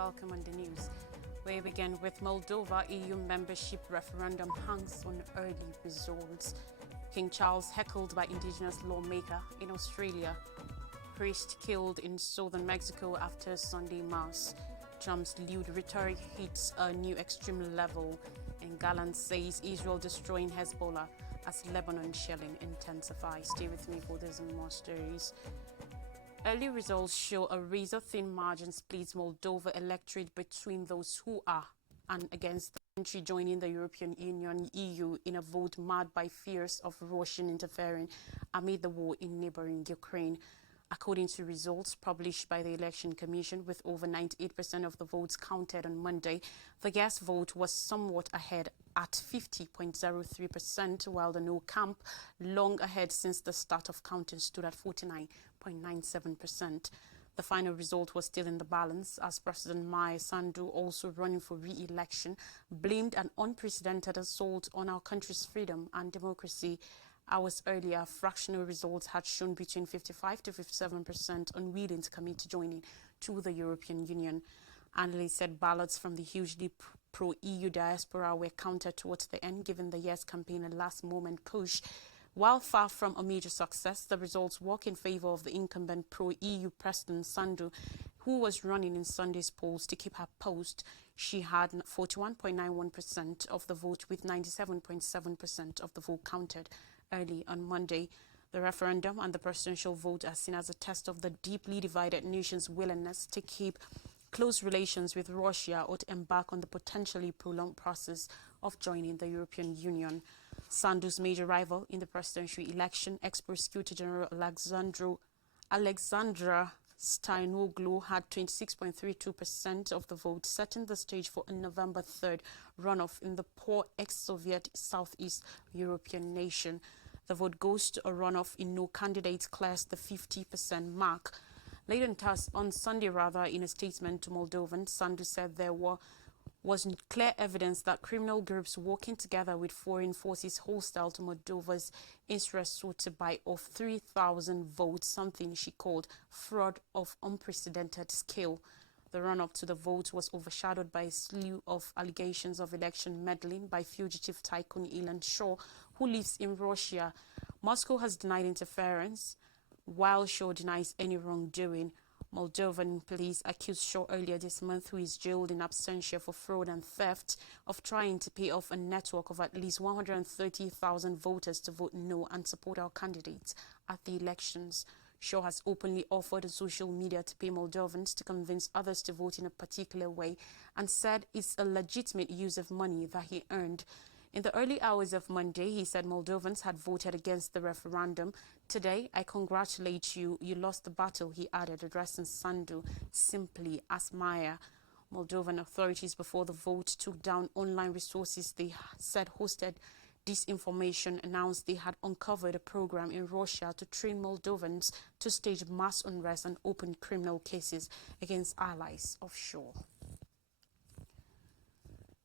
welcome on the news. We begin with Moldova EU membership referendum hangs on early results. King Charles heckled by indigenous lawmaker in Australia. Priest killed in southern Mexico after Sunday Mass. Trump's lewd rhetoric hits a new extreme level. And Gallant says Israel destroying Hezbollah as Lebanon shelling intensifies. Stay with me for this and more stories. Early results show a razor-thin margin splits Moldova electorate between those who are and against the country joining the European Union (EU) in a vote marred by fears of Russian interference amid the war in neighboring Ukraine. According to results published by the Election Commission, with over 98% of the votes counted on Monday, the yes vote was somewhat ahead at 50.03%, while the no camp, long ahead since the start of counting, stood at 49.97%. The final result was still in the balance, as President Maya Sandu, also running for re-election, blamed an unprecedented assault on our country's freedom and democracy. Hours earlier, fractional results had shown between 55 to 57% unwilling to commit to joining to the European Union. Analysts said ballots from the hugely pro-EU diaspora were counted towards the end, giving the Yes campaign a last-moment push. While far from a major success, the results work in favor of the incumbent pro-EU President Sandu, who was running in Sunday's polls to keep her post. She had 41.91% of the vote, with 97.7% of the vote counted early on Monday. The referendum and the presidential vote are seen as a test of the deeply divided nation's willingness to keep close relations with Russia or to embark on the potentially prolonged process of joining the European Union. Sandu's major rival in the presidential election, ex-prosecutor General Alexandra Steinoglu, had 26.32% of the vote, setting the stage for a November 3rd runoff in the poor ex-Soviet Southeast European nation. The vote goes to a runoff in no candidate clears the 50% mark. Later on Sunday, in a statement to Moldovans, Sandu said there was clear evidence that criminal groups working together with foreign forces hostile to Moldova's interests sought to buy off 3,000 votes, something she called fraud of unprecedented scale. The run-up to the vote was overshadowed by a slew of allegations of election meddling by fugitive tycoon Elon Shaw, who lives in Russia. Moscow has denied interference, while Shaw denies any wrongdoing. Moldovan police accused Shaw earlier this month, who is jailed in absentia for fraud and theft, of trying to pay off a network of at least 130,000 voters to vote no and support our candidates at the elections. Shaw has openly offered on social media to pay Moldovans to convince others to vote in a particular way and said it's a legitimate use of money that he earned. In the early hours of Monday, he said Moldovans had voted against the referendum. Today, I congratulate you. You lost the battle, he added, addressing Sandu simply as Maya. Moldovan authorities before the vote took down online resources they said hosted disinformation, announced they had uncovered a program in Russia to train Moldovans to stage mass unrest and open criminal cases against allies offshore.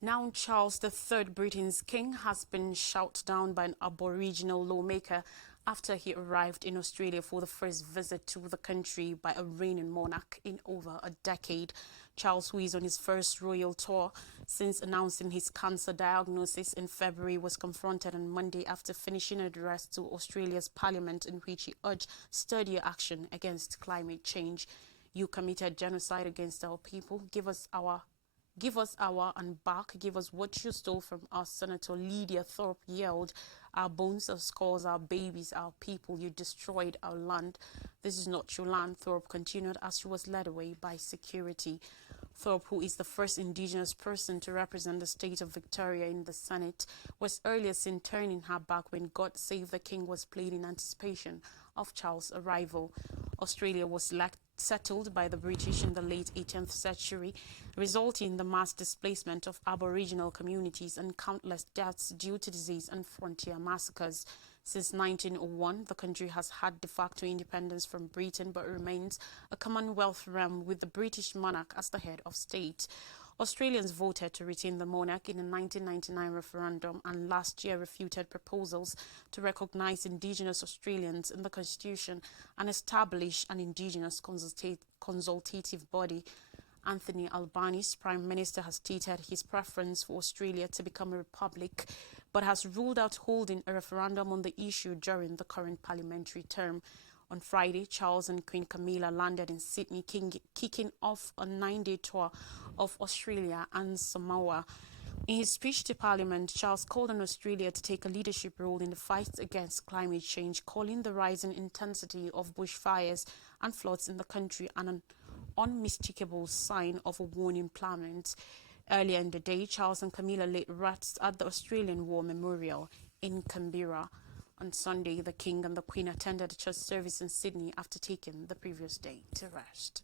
Now Charles III, Britain's king, has been shot down by an Aboriginal lawmaker after he arrived in Australia for the first visit to the country by a reigning monarch in over a decade. Charles, who is on his first royal tour since announcing his cancer diagnosis in February, was confronted on Monday after finishing an address to Australia's parliament in which he urged sturdier action against climate change. You committed genocide against our people. Give us our and back. Give us what you stole from us, Senator Lydia Thorpe yelled. Our bones, our skulls, our babies, our people. You destroyed our land. This is not your land, Thorpe continued as she was led away by security. Thorpe, who is the first Indigenous person to represent the state of Victoria in the Senate, was earlier seen turning her back when God Save the King was played in anticipation of Charles' arrival. Australia was settled by the British in the late 18th century, resulting in the mass displacement of Aboriginal communities and countless deaths due to disease and frontier massacres. Since 1901, the country has had de facto independence from Britain but remains a Commonwealth realm with the British monarch as the head of state. Australians voted to retain the monarch in a 1999 referendum and last year refuted proposals to recognise Indigenous Australians in the Constitution and establish an Indigenous consultative body. Anthony Albanese, Prime Minister, has stated his preference for Australia to become a republic, but has ruled out holding a referendum on the issue during the current parliamentary term. On Friday, Charles and Queen Camilla landed in Sydney, kicking off a 9-day tour of Australia and Samoa. In his speech to Parliament, Charles called on Australia to take a leadership role in the fight against climate change, calling the rising intensity of bushfires and floods in the country an unmistakable sign of a warning planet. Earlier in the day, Charles and Camilla laid rest at the Australian War Memorial in Canberra. On Sunday, the King and the Queen attended a church service in Sydney after taking the previous day to rest.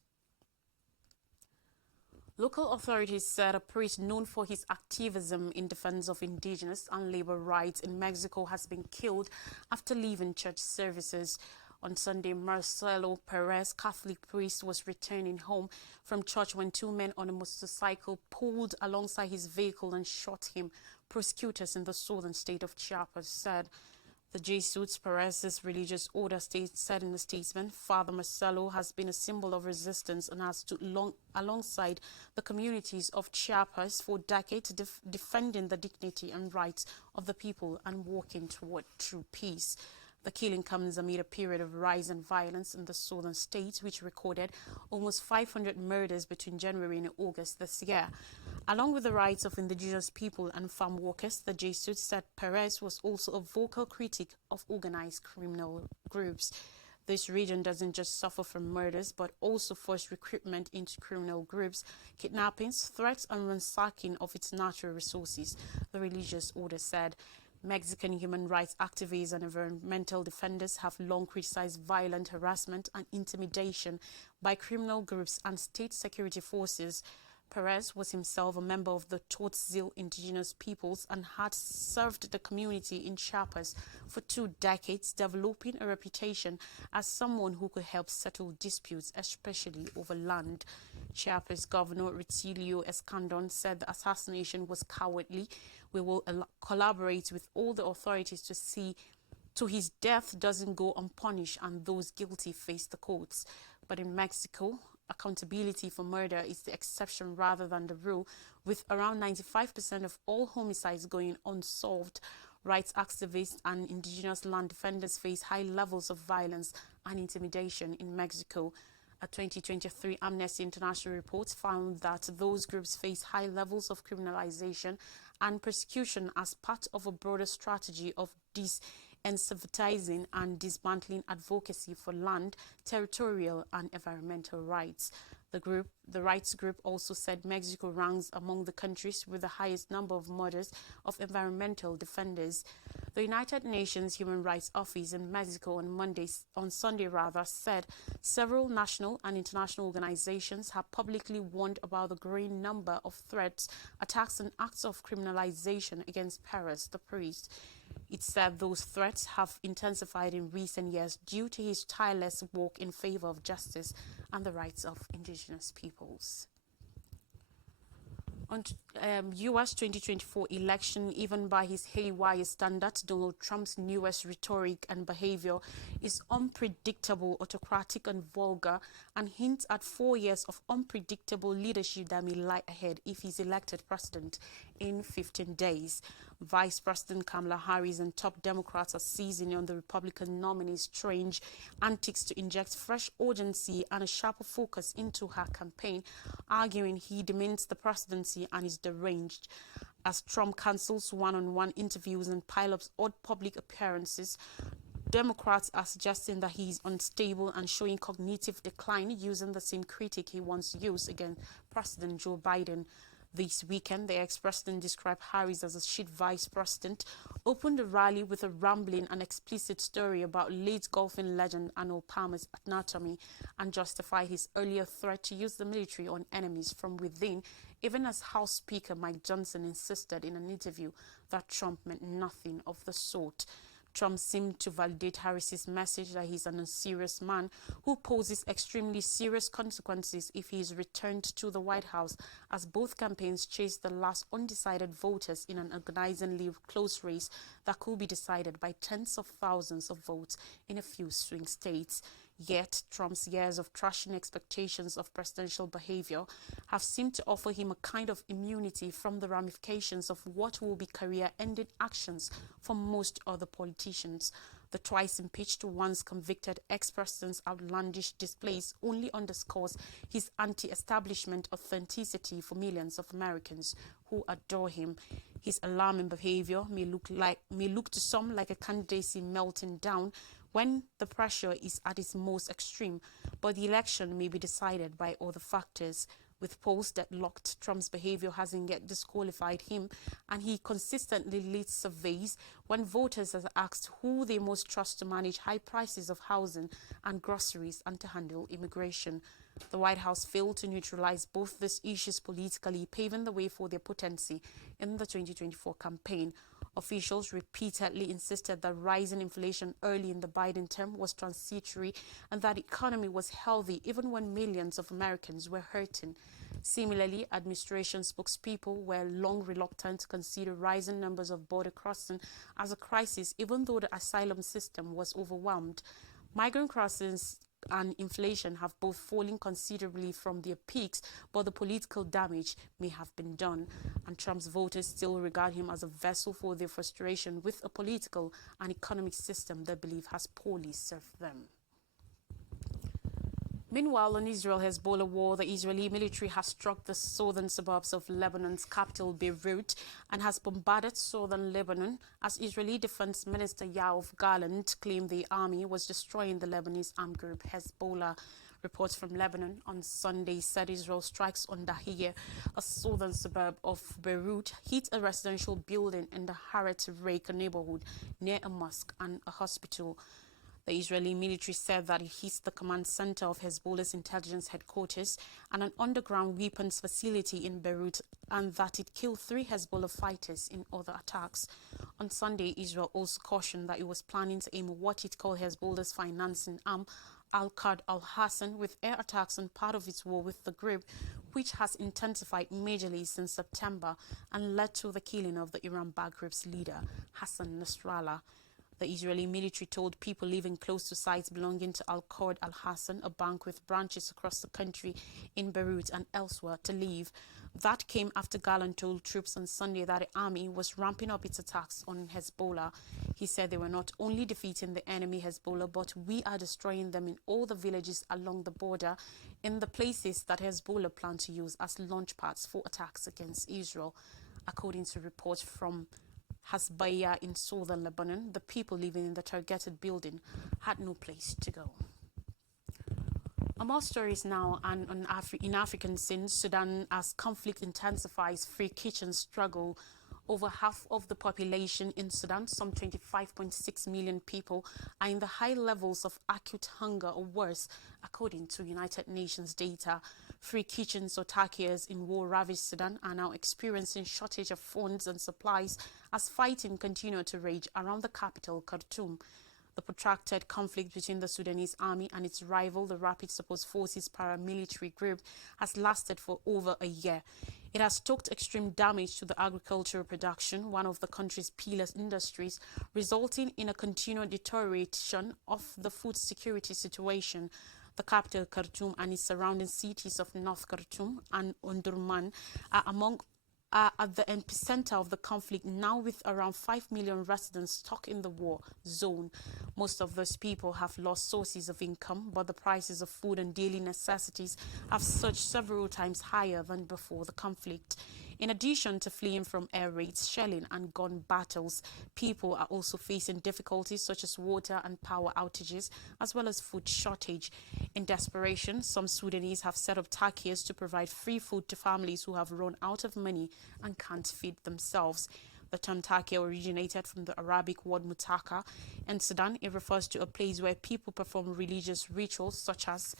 Local authorities said a priest known for his activism in defense of indigenous and labor rights in Mexico has been killed after leaving church services. On Sunday, Marcelo Perez, Catholic priest, was returning home from church when two men on a motorcycle pulled alongside his vehicle and shot him, prosecutors in the southern state of Chiapas said. The Jesuits, Perez's religious order, said in a statement, Father Marcelo has been a symbol of resistance and has stood alongside the communities of Chiapas for decades, defending the dignity and rights of the people and working toward true peace. The killing comes amid a period of rising violence in the southern states, which recorded almost 500 murders between January and August this year. Along with the rights of indigenous people and farm workers, the Jesuits said Perez was also a vocal critic of organized criminal groups. This region doesn't just suffer from murders, but also forced recruitment into criminal groups, kidnappings, threats, and ransacking of its natural resources, the religious order said. Mexican human rights activists and environmental defenders have long criticized violent harassment and intimidation by criminal groups and state security forces. Perez was himself a member of the Tzotzil indigenous peoples and had served the community in Chiapas for 2 decades, developing a reputation as someone who could help settle disputes, especially over land. Chiapas Governor Rutilio Escandon said the assassination was cowardly. We will collaborate with all the authorities to see to his death doesn't go unpunished and those guilty face the courts. But in Mexico, accountability for murder is the exception rather than the rule, with around 95% of all homicides going unsolved. Rights activists and indigenous land defenders face high levels of violence and intimidation in Mexico. A 2023 Amnesty International report found that those groups face high levels of criminalization and persecution as part of a broader strategy of desensitizing and dismantling advocacy for land, territorial and environmental rights. The rights group also said Mexico ranks among the countries with the highest number of murders of environmental defenders. The United Nations Human Rights Office in Mexico on Sunday said several national and international organizations have publicly warned about the growing number of threats, attacks and acts of criminalization against Perez, the priest. It said those threats have intensified in recent years due to his tireless work in favor of justice and the rights of indigenous peoples. On U.S. 2024 election, even by his haywire standards, Donald Trump's newest rhetoric and behavior is unpredictable, autocratic and vulgar, and hints at 4 years of unpredictable leadership that may lie ahead if he's elected president in 15 days. Vice President Kamala Harris and top Democrats are seizing on the Republican nominee's strange antics to inject fresh urgency and a sharper focus into her campaign, arguing he demands the presidency and is deranged. As Trump cancels one-on-one interviews and piles up odd public appearances, Democrats are suggesting that he is unstable and showing cognitive decline, using the same critic he once used against President Joe Biden. This weekend, the ex-president described Harris as a shit vice president, opened the rally with a rambling and explicit story about late golfing legend Arnold Palmer's anatomy, and justified his earlier threat to use the military on enemies from within, even as House Speaker Mike Johnson insisted in an interview that Trump meant nothing of the sort. Trump seemed to validate Harris's message that he's an unserious man who poses extremely serious consequences if he is returned to the White House, as both campaigns chase the last undecided voters in an agonizingly close race that could be decided by tens of thousands of votes in a few swing states. Yet, Trump's years of trashing expectations of presidential behavior have seemed to offer him a kind of immunity from the ramifications of what will be career-ending actions for most other politicians. The twice impeached, once convicted ex-president's outlandish displays only underscores his anti-establishment authenticity for millions of Americans who adore him. His alarming behavior may look to some like a candidacy melting down when the pressure is at its most extreme, but the election may be decided by other factors. With polls that locked, Trump's behavior hasn't yet disqualified him, and he consistently leads surveys when voters are asked who they most trust to manage high prices of housing and groceries and to handle immigration. The White House failed to neutralize both these issues politically, paving the way for their potency in the 2024 campaign. Officials repeatedly insisted that rising inflation early in the Biden term was transitory and that the economy was healthy even when millions of Americans were hurting. Similarly, administration spokespeople were long reluctant to consider rising numbers of border crossing as a crisis, even though the asylum system was overwhelmed. Migrant crossings and inflation have both fallen considerably from their peaks, but the political damage may have been done, and Trump's voters still regard him as a vessel for their frustration with a political and economic system they believe has poorly served them. Meanwhile, on Israel-Hezbollah war, the Israeli military has struck the southern suburbs of Lebanon's capital, Beirut, and has bombarded southern Lebanon as Israeli Defense Minister Yoav Gallant claimed the army was destroying the Lebanese armed group Hezbollah. Reports from Lebanon on Sunday said Israel strikes on Dahiyeh, a southern suburb of Beirut, hit a residential building in the Haret Reik neighborhood near a mosque and a hospital. The Israeli military said that it hit the command center of Hezbollah's intelligence headquarters and an underground weapons facility in Beirut, and that it killed 3 Hezbollah fighters in other attacks. On Sunday, Israel also cautioned that it was planning to aim what it called Hezbollah's financing arm, Al-Qad al-Hassan, with air attacks on part of its war with the group, which has intensified majorly since September and led to the killing of the Iran-backed group's leader, Hassan Nasrallah. The Israeli military told people living close to sites belonging to Al-Qad al-Hassan, a bank with branches across the country in Beirut and elsewhere, to leave. That came after Gallant told troops on Sunday that the army was ramping up its attacks on Hezbollah. He said they were not only defeating the enemy Hezbollah, but we are destroying them in all the villages along the border, in the places that Hezbollah plan to use as launch pads for attacks against Israel. According to reports from Hasbaya in southern Lebanon, the people living in the targeted building had no place to go. More stories now, and in African scenes, Sudan, as conflict intensifies, free kitchens struggle. Over half of the population in Sudan, some 25.6 million people, are in the high levels of acute hunger or worse, according to United Nations data. Free kitchens or takias in war-ravaged Sudan are now experiencing shortage of funds and supplies as fighting continues to rage around the capital, Khartoum. The protracted conflict between the Sudanese army and its rival, the Rapid Support Forces paramilitary group, has lasted for over a year. It has stoked extreme damage to the agricultural production, one of the country's pillar industries, resulting in a continued deterioration of the food security situation. The capital, Khartoum, and its surrounding cities of North Khartoum and Omdurman are at the epicenter of the conflict now, with around 5 million residents stuck in the war zone. Most of those people have lost sources of income, but the prices of food and daily necessities have surged several times higher than before the conflict. In addition to fleeing from air raids, shelling and gun battles, people are also facing difficulties such as water and power outages, as well as food shortage. In desperation, some Sudanese have set up takias to provide free food to families who have run out of money and can't feed themselves. The term takia originated from the Arabic word mutaka. In Sudan, it refers to a place where people perform religious rituals such as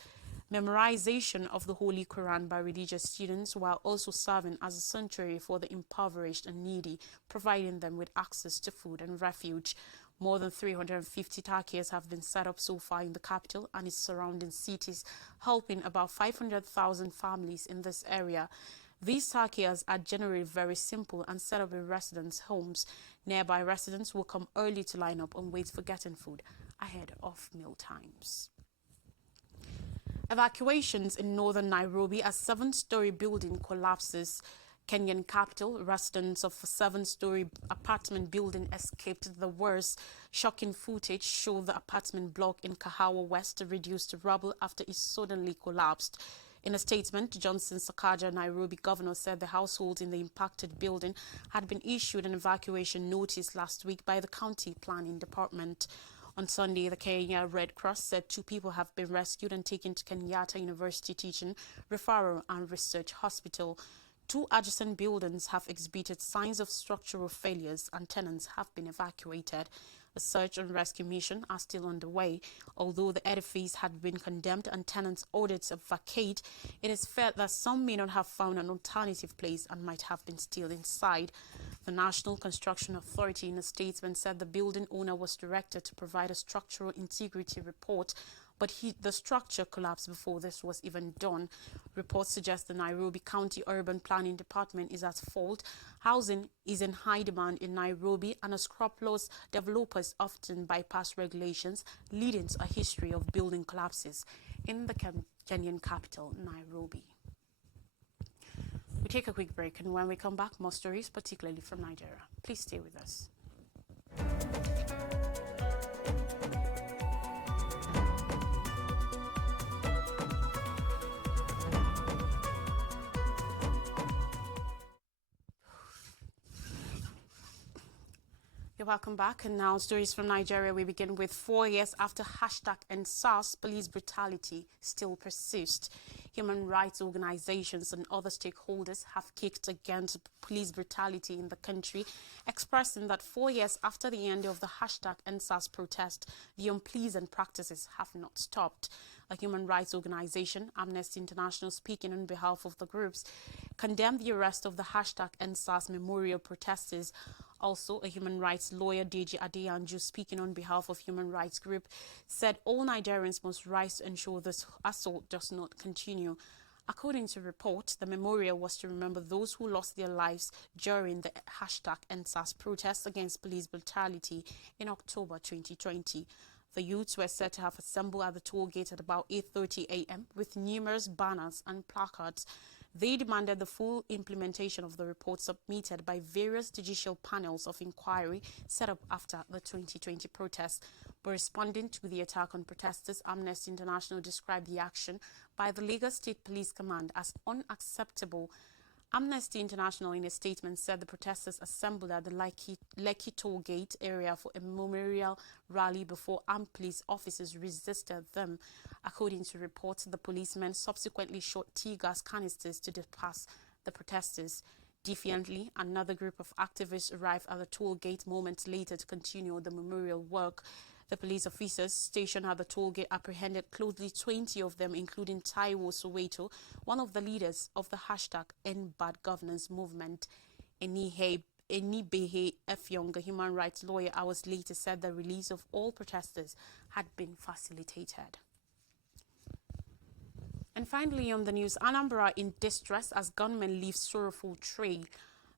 memorization of the Holy Quran by religious students, while also serving as a sanctuary for the impoverished and needy, providing them with access to food and refuge. More than 350 takias have been set up so far in the capital and its surrounding cities, helping about 500,000 families in this area. These takias are generally very simple and set up in residents' homes. Nearby residents will come early to line up and wait for getting food ahead of meal times. Evacuations in northern Nairobi as seven-story building collapses. Kenyan capital, residents of a seven-story apartment building escaped the worst. Shocking footage showed the apartment block in Kahawa West reduced to rubble after it suddenly collapsed. In a statement, Johnson Sakaja, Nairobi governor, said the households in the impacted building had been issued an evacuation notice last week by the county planning department. On Sunday, the Kenya Red Cross said 2 people have been rescued and taken to Kenyatta University Teaching, Referral and Research Hospital. 2 adjacent buildings have exhibited signs of structural failures and tenants have been evacuated. A search and rescue mission are still underway. Although the edifice had been condemned and tenants ordered to vacate, it is feared that some may not have found an alternative place and might have been still inside. The National Construction Authority in a statement said the building owner was directed to provide a structural integrity report, but the structure collapsed before this was even done. Reports suggest the Nairobi County Urban Planning Department is at fault. Housing is in high demand in Nairobi, and scrupulous developers often bypass regulations, leading to a history of building collapses in the Kenyan capital, Nairobi. We take a quick break, and when we come back, more stories, particularly from Nigeria. Please stay with us. You're welcome back, and now stories from Nigeria. We begin with 4 years after #EndSARS, police brutality still persists. Human rights organizations and other stakeholders have kicked against police brutality in the country, expressing that 4 years after the end of the #EndSARS protest, the unpleasant practices have not stopped. A human rights organization, Amnesty International, speaking on behalf of the groups, condemned the arrest of the #EndSARS memorial protesters. Also, a human rights lawyer, Deji Adeyanju, speaking on behalf of human rights group, said all Nigerians must rise to ensure this assault does not continue. According to reports, the memorial was to remember those who lost their lives during the #EndSARS protests against police brutality in October 2020. The youths were said to have assembled at the toll gate at about 8:30 a.m. with numerous banners and placards. They demanded the full implementation of the report submitted by various judicial panels of inquiry set up after the 2020 protests. But responding to the attack on protesters, Amnesty International described the action by the Lagos State Police Command as unacceptable. Amnesty International, in a statement, said the protesters assembled at the Lekki toll gate area for a memorial rally before armed police officers resisted them. According to reports, the policemen subsequently shot tear gas canisters to disperse the protesters. Defiantly, another group of activists arrived at the toll gate moments later to continue the memorial work. The police officers stationed at the toll gate apprehended closely 20 of them, including Taiwo Soweto, one of the leaders of the #End Bad Governance movement. Enibehe Efyong, a human rights lawyer, hours later said the release of all protesters had been facilitated. And finally on the news, Anambra in distress as gunmen leave sorrowful trail.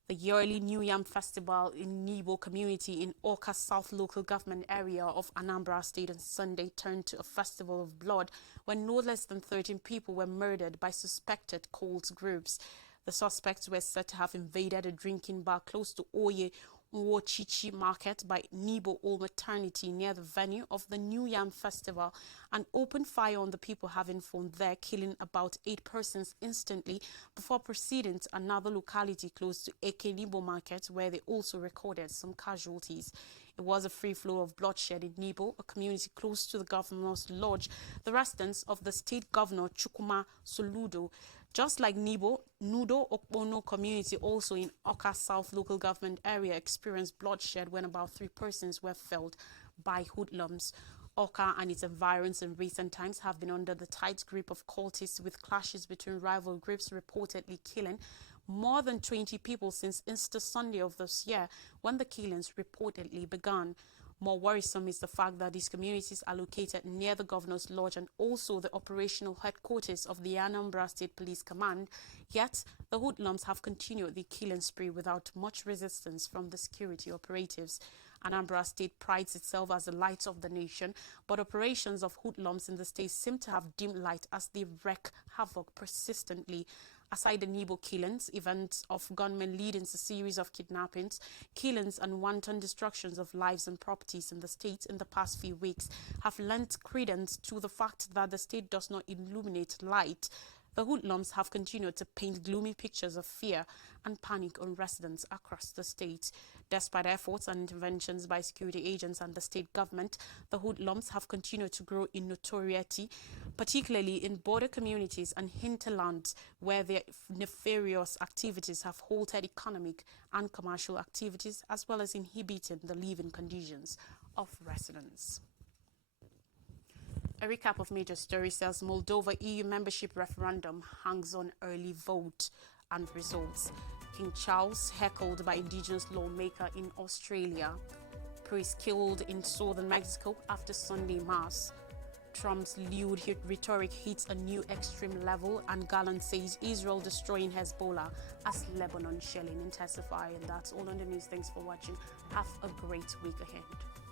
The yearly New Yam Festival in Nibo community in Awka South local government area of Anambra State on Sunday turned to a festival of blood when no less than 13 people were murdered by suspected cult groups. The suspects were said to have invaded a drinking bar close to Oye Nwochichi Market by Nibo Old Maternity near the venue of the New Yam Festival and opened fire on the people having phoned there, killing about 8 persons instantly before proceeding to another locality close to Eke Nibo Market where they also recorded some casualties. It was a free flow of bloodshed in Nibo, a community close to the governor's lodge, the residence of the state governor Chukwuma Soludo. Just like Nibo, Nudo Okpono community also in Awka South local government area experienced bloodshed when about 3 persons were felled by hoodlums. Awka and its environs in recent times have been under the tight grip of cultists, with clashes between rival groups reportedly killing more than 20 people since Easter Sunday of this year, when the killings reportedly began. More worrisome is the fact that these communities are located near the governor's lodge and also the operational headquarters of the Anambra State Police Command, yet the hoodlums have continued the killing spree without much resistance from the security operatives. Anambra State prides itself as the light of the nation, but operations of hoodlums in the state seem to have dim light as they wreak havoc persistently. Aside the Nibo killings, events of gunmen leading to a series of kidnappings, killings and wanton destructions of lives and properties in the state in the past few weeks have lent credence to the fact that the state does not illuminate light. The hoodlums have continued to paint gloomy pictures of fear and panic on residents across the state. Despite efforts and interventions by security agents and the state government, the hoodlums have continued to grow in notoriety, particularly in border communities and hinterlands where their nefarious activities have halted economic and commercial activities as well as inhibiting the living conditions of residents. A recap of major stories says Moldova EU membership referendum hangs on early vote and results. King Charles heckled by indigenous lawmaker in Australia. Priest killed in southern Mexico after Sunday Mass. Trump's lewd rhetoric hits a new extreme level, and Gallant says Israel destroying Hezbollah as Lebanon shelling intensify. And that's all on the news. Thanks for watching. Have a great week ahead.